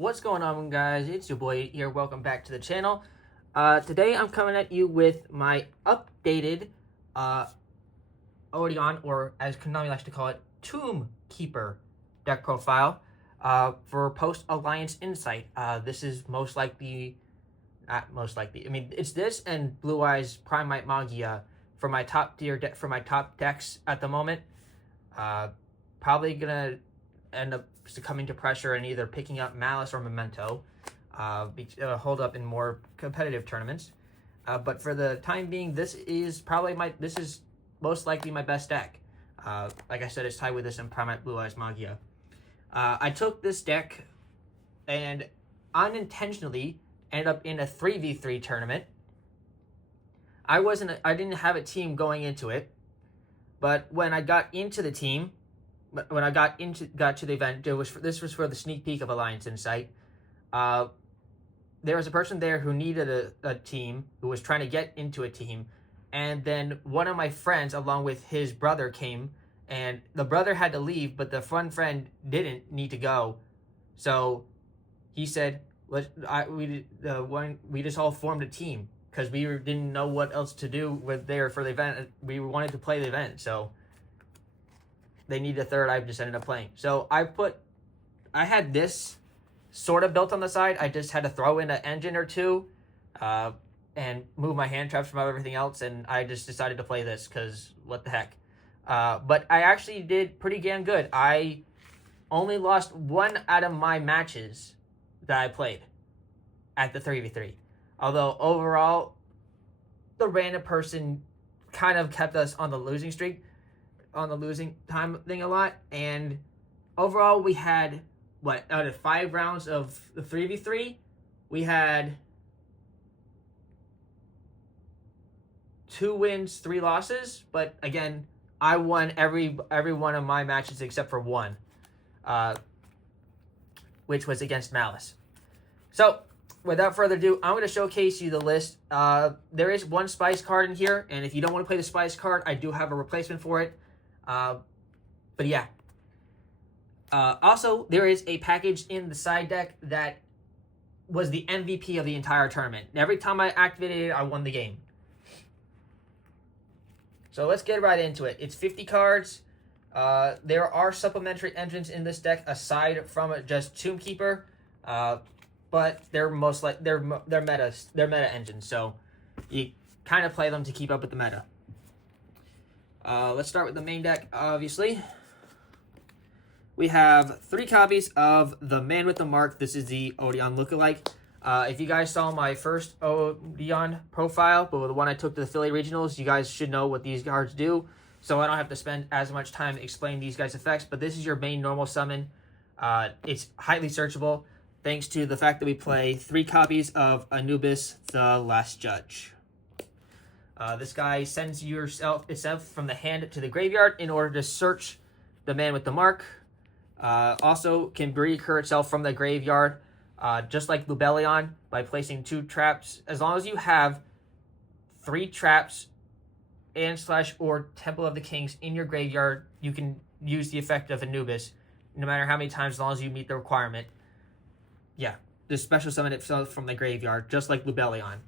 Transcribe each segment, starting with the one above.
What's going on, guys? It's your boy here. Welcome back to the channel. Today I'm coming at you with my updated Odion, or as Konami likes to call it, Tombkeeper deck profile for post-Alliance Insight. This is most likely, not most likely, I mean, it's this and Blue Eyes Primite Magia for my top tier deck, for my top decks at the moment. Probably gonna end up succumbing to pressure and either picking up Malice or Memento, hold up in more competitive tournaments. But for the time being, this is most likely my best deck. Like I said, it's tied with this and Primate Blue Eyes Magia. I took this deck and unintentionally ended up in a 3v3 tournament. I didn't have a team going into it, but when I got into the team, when I got to the event, this was for the sneak peek of Alliance Insight. There was a person there who needed a team, who was trying to get into a team, and then one of my friends, along with his brother, came, and the brother had to leave, but the one friend didn't need to go, so he said, we just all formed a team because we didn't know what else to do for the event. We wanted to play the event, so they needed a third. I just ended up playing. So I had this sort of built on the side. I just had to throw in an engine or two and move my hand traps from everything else, and I just decided to play this because what the heck. But I actually did pretty damn good. I only lost one out of my matches that I played at the 3v3. Although overall, the random person kind of kept us on the losing streak, on the losing time thing a lot, and overall we had out of 5 rounds of the 3v3, we had 2 wins, 3 losses, but again, I won every one of my matches except for one, which was against Malice. So without further ado, I'm going to showcase you the list. There is one Spice card in here, and if you don't want to play the Spice card, I do have a replacement for it. But yeah. Also, there is a package in the side deck that was the MVP of the entire tournament. Every time I activated it, I won the game. So let's get right into it. It's 50 cards. There are supplementary engines in this deck aside from just Tombkeeper, but they're meta engines, so you kind of play them to keep up with the meta. Let's start with the main deck, obviously. We have 3 copies of the Man with the Mark. This is the Odion lookalike. If you guys saw my first Odion profile, but the one I took to the Philly Regionals, you guys should know what these cards do, so I don't have to spend as much time explaining these guys' effects, but this is your main normal summon. It's highly searchable, thanks to the fact that we play 3 copies of Anubis, the Last Judge. This guy sends itself from the hand to the graveyard in order to search the Man with the Mark. Also can recur itself from the graveyard, just like Lubellion, by placing 2 traps. As long as you have 3 traps and / or Temple of the Kings in your graveyard, you can use the effect of Anubis, no matter how many times, as long as you meet the requirement. Yeah, just special summon itself from the graveyard, just like Lubellion.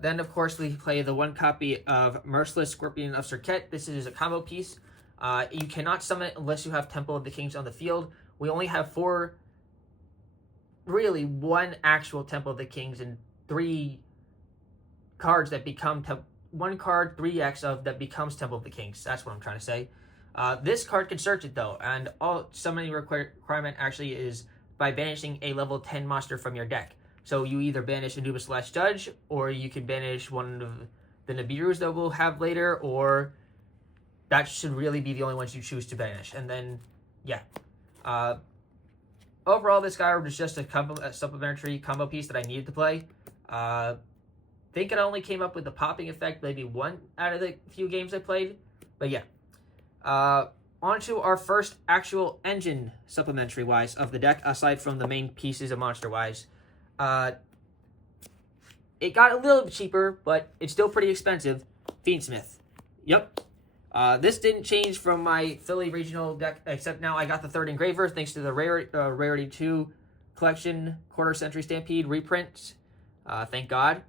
Then, of course, we play the 1 copy of Merciless Scorpion of Serket. This is a combo piece. You cannot summon it unless you have Temple of the Kings on the field. We only have 1 actual Temple of the Kings and 3 cards that become 1 card 3x of that becomes Temple of the Kings. That's what I'm trying to say. This card can search it though, and all summoning requirement actually is by banishing a level 10 monster from your deck. So you either banish Anubis Last Judge, or you can banish one of the Nibiru's that we'll have later, or that should really be the only ones you choose to banish. And then, yeah. Overall, this guy was just a supplementary combo piece that I needed to play. I think it only came up with the popping effect maybe 1 out of the few games I played. But yeah. On to our first actual engine supplementary-wise of the deck, aside from the main pieces of monster-wise. It got a little bit cheaper, but it's still pretty expensive. Fiendsmith. Yep. This didn't change from my Philly regional deck, except now I got the third engraver thanks to the Rarity 2 collection quarter century Stampede reprint. Thank God.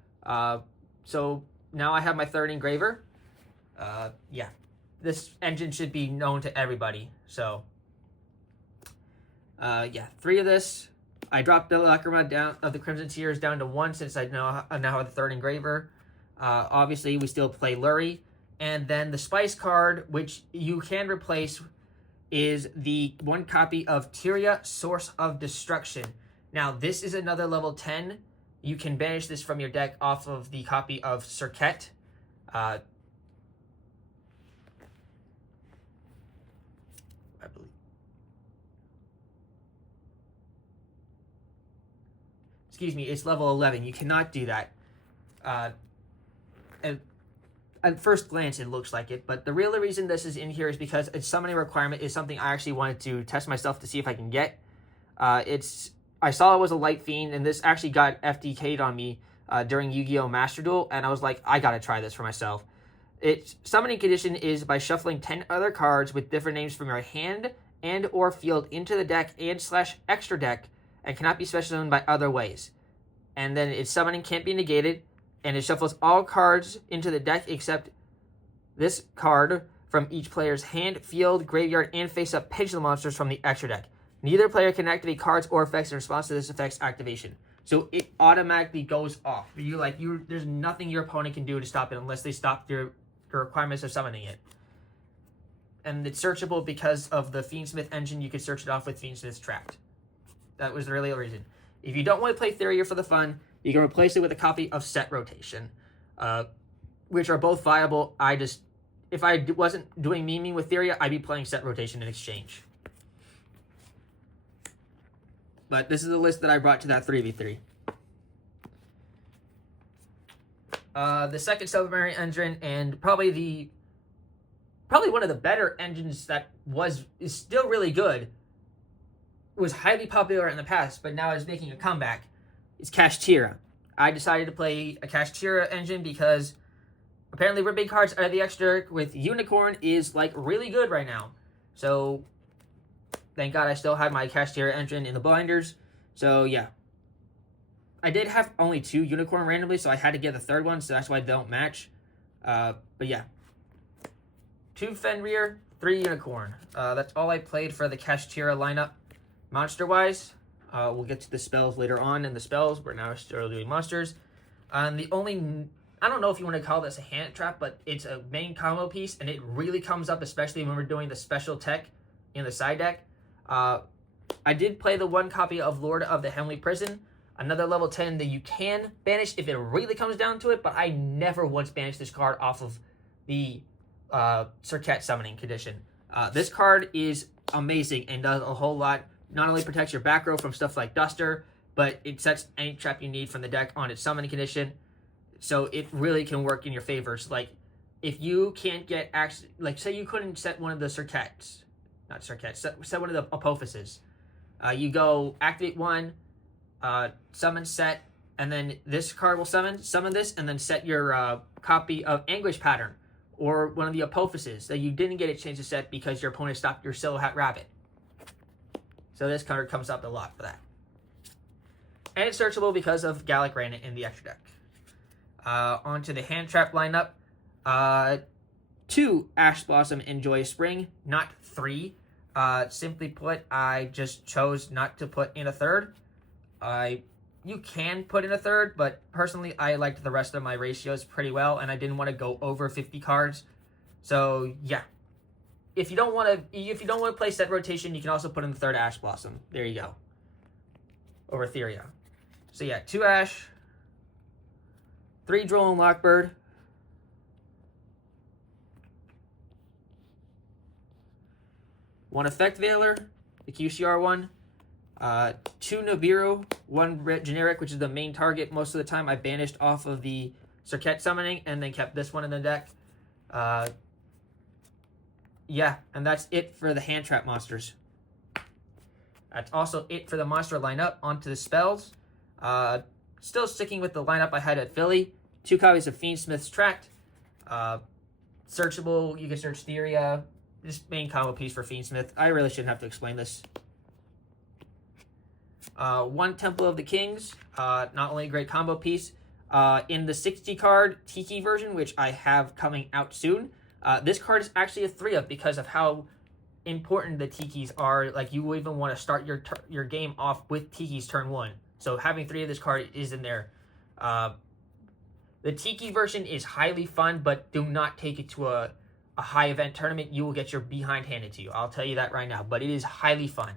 So now I have my third engraver. Yeah, this engine should be known to everybody. So, yeah, 3 of this. I dropped the Lacrima down of the Crimson Tears down to 1 since I now have the third engraver. Obviously, we still play Lurie. And then the Spice card, which you can replace, is the 1 copy of Tyria, Source of Destruction. Now, this is another level 10. You can banish this from your deck off of the copy of Serket. I believe. Excuse me, it's level 11. You cannot do that. At first glance, it looks like it, but the real reason this is in here is because its summoning requirement is something I actually wanted to test myself to see if I can get. I saw it was a light fiend, and this actually got FDK'd on me during Yu-Gi-Oh! Master Duel, and I was like, I gotta try this for myself. Its summoning condition is by shuffling 10 other cards with different names from your hand and or field into the deck and / extra deck, and cannot be special summoned by other ways. And then its summoning can't be negated, and it shuffles all cards into the deck except this card from each player's hand, field, graveyard, and face-up pendulum monsters from the extra deck. Neither player can activate cards or effects in response to this effect's activation. So it automatically goes off. There's nothing your opponent can do to stop it unless they stop your requirements of summoning it. And it's searchable because of the fiendsmith engine. You can search it off with fiendsmith's Trapped. That was really the reason. If you don't want to play Theria for the fun, you can replace it with a copy of Set Rotation, which are both viable. If I wasn't doing memeing with Theria, I'd be playing Set Rotation in exchange. But this is the list that I brought to that 3v3. The second submarine engine, and probably one of the better engines that is still really good, was highly popular in the past, but now is making a comeback, is Kashtira. I decided to play a Kashtira engine because apparently ripping cards out of the extra with Unicorn is like really good right now. So thank God I still had my Kashtira engine in the binders. So yeah. I did have only 2 Unicorn randomly, so I had to get the third one, so that's why they don't match. But yeah. 2 Fenrir, 3 Unicorn. That's all I played for the Kashtira lineup. Monster-wise, we'll get to the spells later on in the spells. We're now still doing monsters. The only, I don't know if you want to call this a hand trap, but it's a main combo piece, and it really comes up, especially when we're doing the special tech in the side deck. I did play the 1 copy of Lord of the Heavenly Prison, another level 10 that you can banish if it really comes down to it, but I never once banished this card off of the Serket summoning condition. This card is amazing and does a whole lot. Not only protects your back row from stuff like Duster, but it sets any trap you need from the deck on its summoning condition. So it really can work in your favor. So like, if you can't get say you couldn't set one of the set one of the Apophyses. You go activate 1, summon set, and then this card will summon this, and then set your copy of Anguish Pattern, or one of the Apophyses that you didn't get a chance to set because your opponent stopped your Silhouette Rabbit. So this card comes up a lot for that. And it's searchable because of Gallic Rain in the extra deck. Onto the hand trap lineup. 2 Ash Blossom and Joyous Spring, not 3. Simply put, I just chose not to put in a third. You can put in a third, but personally, I liked the rest of my ratios pretty well, and I didn't want to go over 50 cards. So yeah. If you don't want to play Set Rotation, you can also put in the 3rd Ash Blossom. There you go. Over Theria. So yeah, 2 Ash, 3 Droll and Lockbird, 1 Effect Veiler, the QCR one, 2 Nibiru, 1 generic, which is the main target. Most of the time I banished off of the Serket summoning and then kept this one in the deck. Yeah, and that's it for the hand trap monsters. That's also it for the monster lineup. Onto the spells. Still sticking with the lineup I had at Philly. 2 copies of Fiendsmith's Tract. searchable. You can search Theria. This main combo piece for fiendsmith. I really shouldn't have to explain this. One Temple of the Kings. Not only a great combo piece. In the 60 card Tiki version, which I have coming out soon, this card is actually a 3-up because of how important the Tikis are. Like, you will even want to start your game off with Tikis turn 1. So having 3 of this card is in there. The Tiki version is highly fun, but do not take it to a high event tournament. You will get your behind handed to you. I'll tell you that right now, but it is highly fun.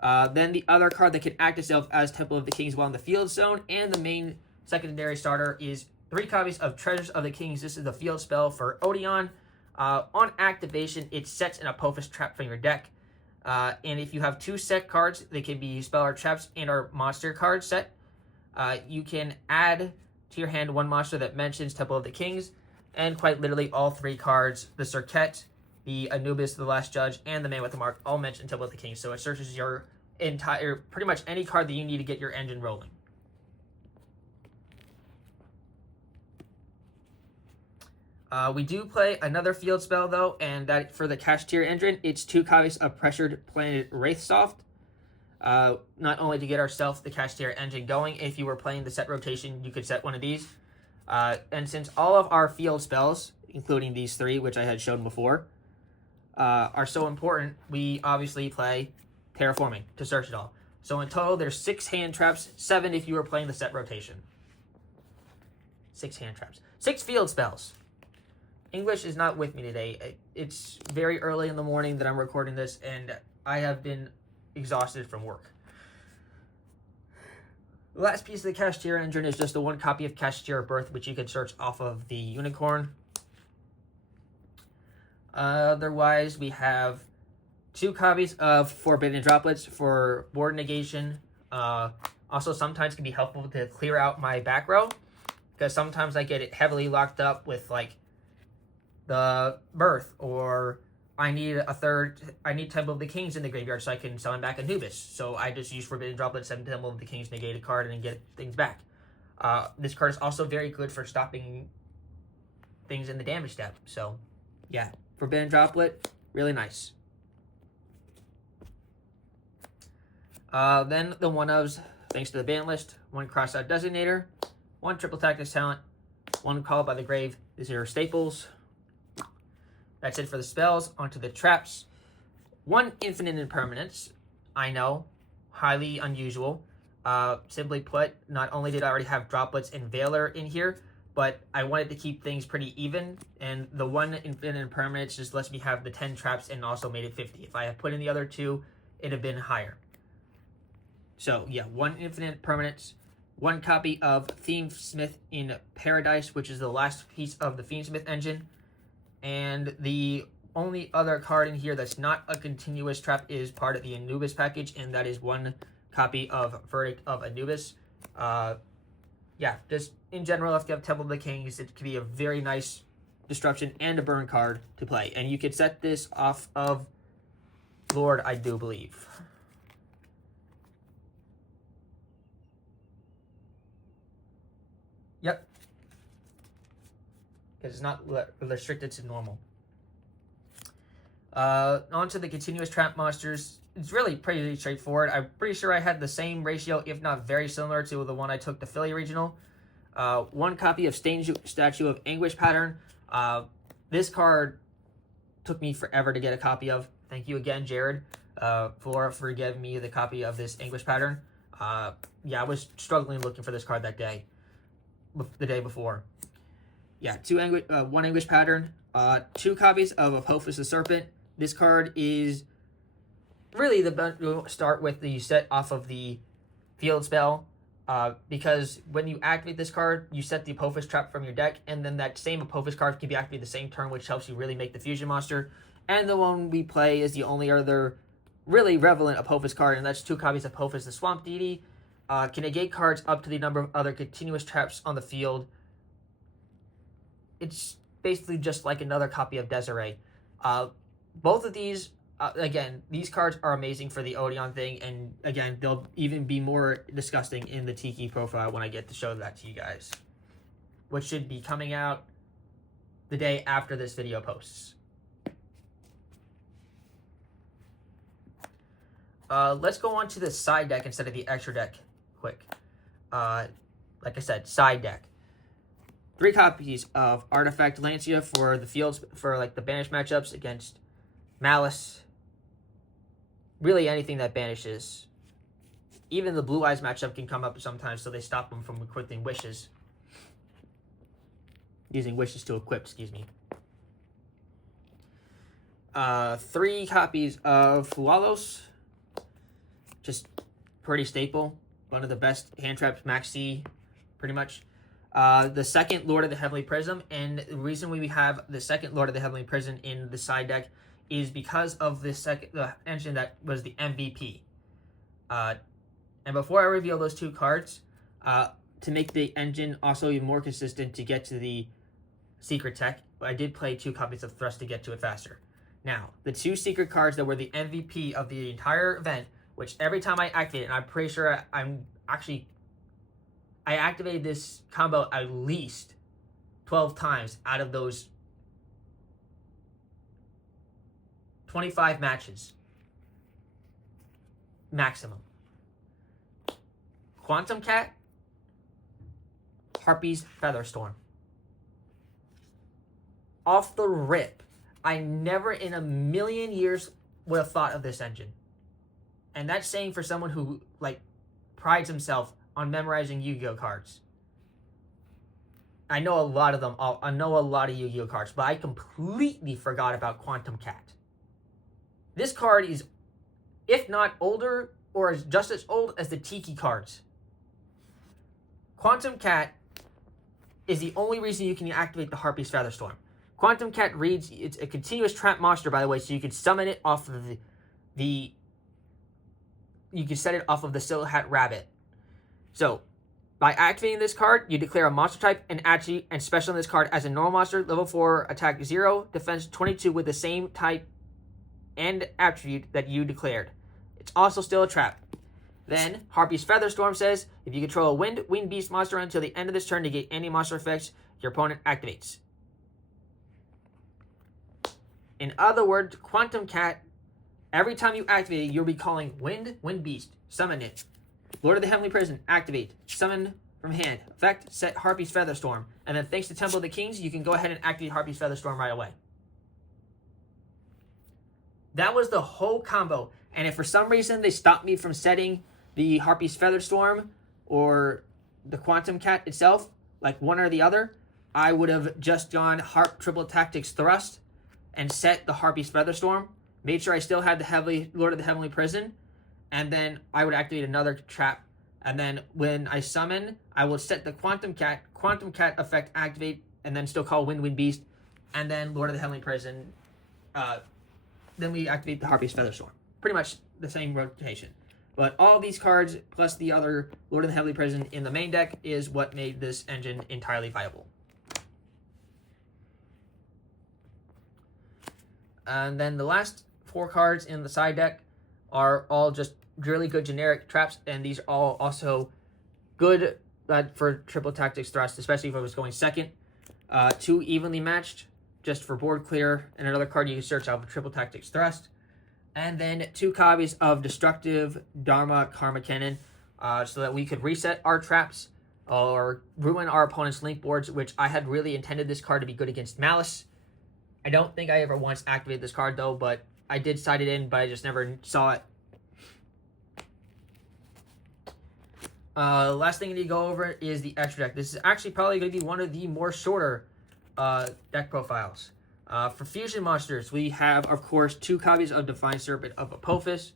Then the other card that can act itself as Temple of the Kings while in the field zone, and the main secondary starter, is 3 copies of Treasures of the Kings. This is the field spell for Odion. On activation, it sets an Apophis trap from your deck. And if you have 2 set cards, they can be spell art traps and or monster card set. You can add to your hand 1 monster that mentions Temple of the Kings, and quite literally all 3 cards, the Circuit, the Anubis, the Last Judge, and the Man with the Mark, all mention Temple of the Kings. So it searches your entire, pretty much any card that you need to get your engine rolling. We do play another field spell, though, and that for the kashtira engine, it's 2 copies of Pressured Planet Wraithsoft. Not only to get ourselves the kashtira engine going, if you were playing the set rotation, you could set one of these. And since all of our field spells, including these 3, which I had shown before, are so important, we obviously play Terraforming to search it all. So in total, there's 6 hand traps, 7 if you were playing the set rotation. 6 hand traps. 6 field spells. English is not with me today. It's very early in the morning that I'm recording this, and I have been exhausted from work. The last piece of the kashtira engine is just the 1 copy of Kashtira Birth, which you can search off of the unicorn. Otherwise, we have 2 copies of Forbidden Droplets for board negation. Also, sometimes can be helpful to clear out my back row, because sometimes I get it heavily locked up with, like, the Birth, or I need Temple of the Kings in the graveyard so I can summon back Anubis. So I just use Forbidden Droplets, 7 Temple of the Kings, negate a card, and then get things back. This card is also very good for stopping things in the damage step. So, yeah, Forbidden Droplet, really nice. Then the 1-ofs, thanks to the ban list, 1 Crossout Designator, 1 Triple Tactics Talent, 1 Call by the Grave. These are your staples. That's it for the spells. Onto the traps. 1 Infinite Impermanence. I know, highly unusual. Simply put, not only did I already have Droplets and Veiler in here, but I wanted to keep things pretty even, and the 1 Infinite Impermanence just lets me have the 10 traps and also made it 50. If I had put in the other 2, it'd have been higher. So, yeah, 1 Infinite Permanence, 1 copy of Fiendsmith in Paradise, which is the last piece of the Fiendsmith engine. And the only other card in here that's not a continuous trap is part of the Anubis package, and that is 1 copy of Verdict of Anubis. Yeah, just in general, if you have Temple of the Kings, it could be a very nice disruption and a burn card to play. And you could set this off of Lord, I do believe. Yep. Because it's not restricted to normal. On to the continuous trap monsters. It's really pretty straightforward. I'm pretty sure I had the same ratio, if not very similar to the one I took to Philly Regional. 1 copy of Statue of Anguish Pattern. This card took me forever to get a copy of. Thank you again, Jared, for giving me the copy of this Anguish Pattern. Yeah, I was struggling looking for this card that day, the day before. Yeah, 1 Anguish Pattern, 2 copies of Apophis the Serpent. This card is really we'll start with the set off of the field spell, because when you activate this card, you set the Apophis trap from your deck, and then that same Apophis card can be activated the same turn, which helps you really make the fusion monster. And the one we play is the only other really relevant Apophis card, and that's 2 copies of Apophis the Swamp Deity. Can negate cards up to the number of other continuous traps on the field. It's basically just like another copy of Desiree. Both of these, again, these cards are amazing for the Odion thing, and again, they'll even be more disgusting in the Tiki profile when I get to show that to you guys, which should be coming out the day after this video posts. Let's go on to the side deck instead of the extra deck quick. Like I said, side deck. 3 copies of Artifact Lancia for the fields, for like the banish matchups against Malice. Really anything that banishes. Even the Blue Eyes matchup can come up sometimes, so they stop them from equipping wishes. Using wishes to equip, excuse me. 3 copies of Fualos. Just pretty staple. One of the best hand traps, Max C, pretty much. The second Lord of the Heavenly Prism, and the reason we have the second Lord of the Heavenly Prism in the side deck is because of the engine that was the MVP. And before I reveal those 2 cards, to make the engine also even more consistent to get to the secret tech, I did play 2 copies of Thrust to get to it faster. Now, the 2 secret cards that were the MVP of the entire event, which every time I activate it, and I'm pretty sure I activated this combo at least 12 times out of those 25 matches. Maximum. Quantum Cat, Harpy's Featherstorm. Off the rip, I never in a million years would have thought of this engine. And that's saying for someone who like prides himself on memorizing Yu-Gi-Oh cards. I know a lot of them. I know a lot of Yu-Gi-Oh cards, but I completely forgot about Quantum Cat. This card is, if not older, or is just as old as the Tiki cards. Quantum Cat is the only reason you can activate the Harpy's Featherstorm. Quantum Cat reads, it's a continuous trap monster, by the way, so you can summon it off of you can set it off of the Silhouette Hat Rabbit. So, by activating this card, you declare a monster type and attribute and special in this card as a normal monster, level 4, attack 0, defense 22 with the same type and attribute that you declared. It's also still a trap. Then, Harpy's Featherstorm says, if you control a wind beast monster until the end of this turn to get any monster effects your opponent activates. In other words, Quantum Cat, every time you activate it, you'll be calling wind beast, summon it. Lord of the Heavenly Prison, activate, summon from hand, effect, set Harpy's Featherstorm, and then thanks to Temple of the Kings, you can go ahead and activate Harpy's Featherstorm right away. That was the whole combo, and if for some reason they stopped me from setting the Harpy's Featherstorm or the Quantum Cat itself, like one or the other, I would have just gone Harp Triple Tactics Thrust and set the Harpy's Featherstorm, made sure I still had the Lord of the Heavenly Prison, and then I would activate another trap. And then when I summon, I will set the Quantum Cat effect activate, and then still call Wind Beast, and then Lord of the Heavenly Prison. Then we activate the Harpy's Featherstorm. Pretty much the same rotation. But all these cards, plus the other Lord of the Heavenly Prison in the main deck, is what made this engine entirely viable. And then the last 4 cards in the side deck are all just really good generic traps, and these are all also good for Triple Tactics Thrust, especially if I was going second. 2 evenly matched, just for board clear, and another card you can search out for Triple Tactics Thrust. And then 2 copies of Destructive Dharma Karma Cannon, so that we could reset our traps or ruin our opponent's link boards, which I had really intended this card to be good against Malice. I don't think I ever once activated this card though, but I did sight it in, but I just never saw it. Last thing I need to go over is the extra deck. This is actually probably going to be one of the more shorter deck profiles. For fusion monsters, we have, of course, 2 copies of Divine Serpent of Apophis.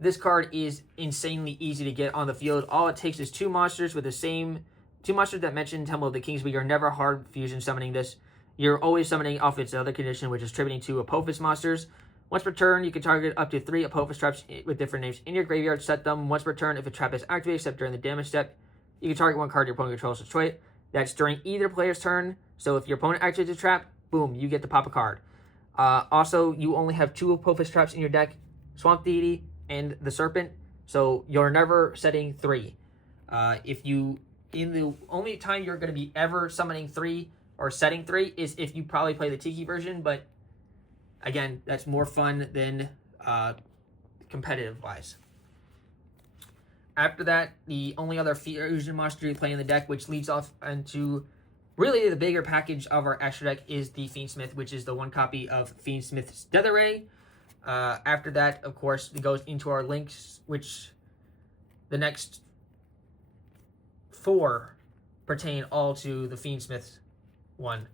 This card is insanely easy to get on the field. All it takes is 2 monsters with the same 2 monsters that mentioned Temple of the Kings, but you're never hard fusion summoning this. You're always summoning off its other condition, which is tributing 2 Apophis monsters. Once per turn, you can target up to 3 Apophis traps with different names in your graveyard. Set them once per turn. If a trap is activated, except during the damage step, you can target 1 card your opponent controls, destroy it. That's during either player's turn. So if your opponent activates a trap, boom, you get to pop a card. Also, you only have 2 Apophis traps in your deck, Swamp Deity and the Serpent. So you're never setting 3. In the only time you're going to be ever summoning 3 or setting 3 is if you probably play the Tiki version, but again, that's more fun than competitive-wise. After that, the only other fusion monster you play in the deck, which leads off into really the bigger package of our extra deck, is the Fiendsmith, which is the 1 copy of Fiendsmith's Death Array. After that, of course, it goes into our links, which the next 4 pertain all to the Fiendsmith one.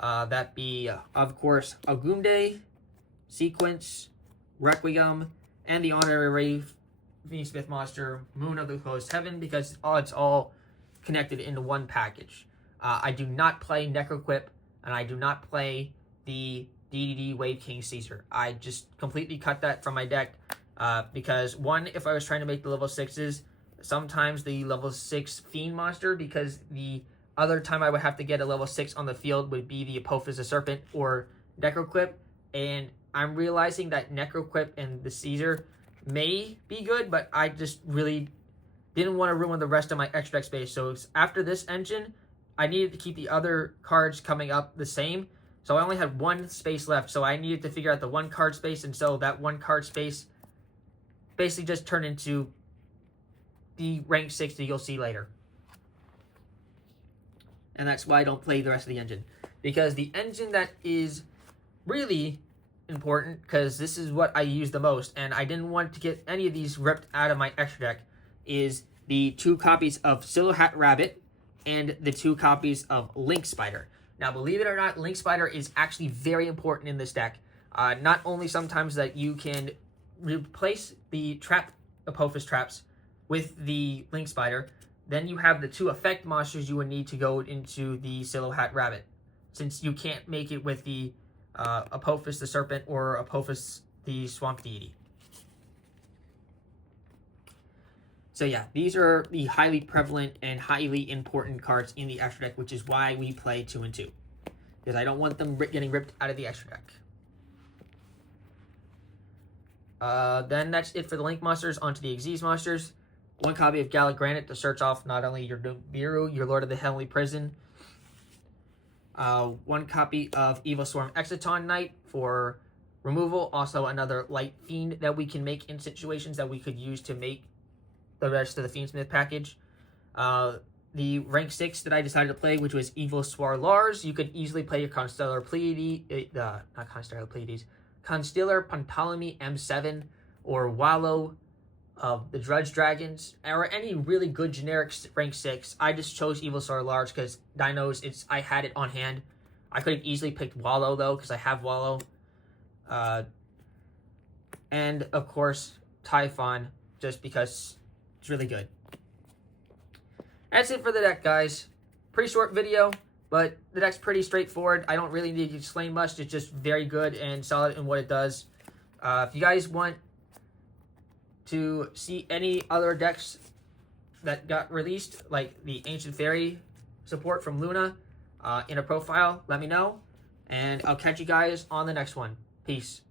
That be, of course, Agunde, Sequence, Requiem, and the honorary Fiendsmith monster, Moon of the Closed Heaven, because it's all connected into one package. I do not play Necroquip, and I do not play the DDD Wave King Caesar. I just completely cut that from my deck because, one, if I was trying to make the level 6s, sometimes the level 6 Fiend monster, because the other time I would have to get a level 6 on the field would be the Apophis the Serpent or Necroquip, and I'm realizing that Necroquip and the Caesar may be good, but I just really didn't want to ruin the rest of my extra deck space. So after this engine, I needed to keep the other cards coming up the same. So I only had 1 space left. So I needed to figure out the 1 card space. And so that 1 card space basically just turned into the rank 6 that you'll see later. And that's why I don't play the rest of the engine. Because the engine that is really important, because this is what I use the most, and I didn't want to get any of these ripped out of my extra deck, is the 2 copies of Silhouette Rabbit and the 2 copies of Link Spider. Now, believe it or not, Link Spider is actually very important in this deck. Not only sometimes that you can replace the trap Apophis traps with the Link Spider, then you have the 2 effect monsters you would need to go into the Silhouette Rabbit, since you can't make it with the Apophis the Serpent or Apophis the Swamp Deity. So yeah, these are the highly prevalent and highly important cards in the extra deck, which is why we play 2 and 2. Because I don't want them getting ripped out of the extra deck. Then that's it for the Link monsters. Onto the Xyz monsters. 1 copy of Gallic Granite to search off not only your Nibiru, your Lord of the Heavenly Prison. 1 copy of Evil Swarm Exciton Knight for removal. Also another Light Fiend that we can make in situations that we could use to make the rest of the Fiendsmith package. The rank 6 that I decided to play, which was Evil Swar Lars. You could easily play your Constellar Pleiades, not Constellar Pleiades, Constellar Pantolemy M7, or Wallow of the Drudge Dragons, or any really good generic rank 6. I just chose Evil Swar Lars because Dinos, I had it on hand. I could have easily picked Wallow though, because I have Wallow. And of course, Typhon, just because it's really good. That's it for the deck, guys. Pretty short video, but the deck's pretty straightforward. I don't really need to explain much. It's just very good and solid in what it does. If you guys want to see any other decks that got released, like the Ancient Fairy support from Luna, in a profile, let me know. And I'll catch you guys on the next one. Peace.